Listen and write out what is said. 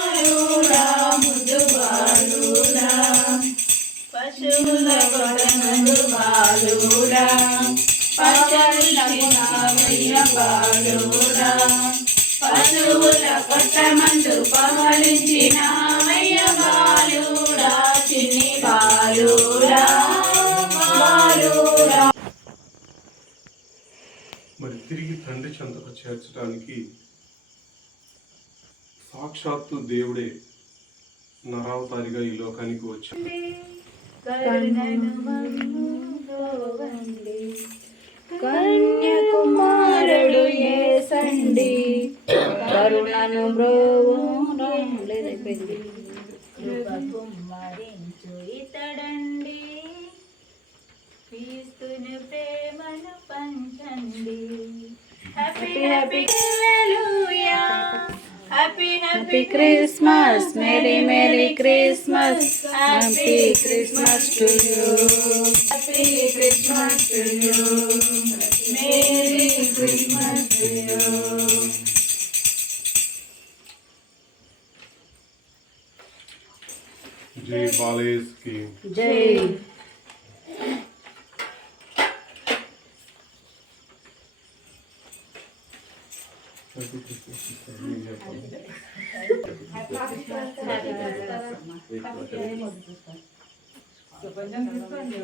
ముద్దు బాలుడా పశువుల కొడమందు బాలుడా పశువుల బాలుడా పశువుల కొట్టమందు పవలించిన బాలుడా చిన్ని బాలుడా బాలుడా. మరి తిరిగి తండ్రి చెంతకు చేర్చడానికి సాక్షాత్తు దేవుడే నరావతారిగా ఈ లోకానికి వచ్చాడు. కన్యాకుమారుడు యేసండి కరుణను కుమ్మరించు ఇతడండి క్రీస్తుని ప్రేమను పంచండి. Happy happy hallelujah happy happy Christmas merry merry Christmas happy Christmas to you happy Christmas to you merry Christmas to you. జై బాలేస్కి జై. కొంచెం తీసుకోండి.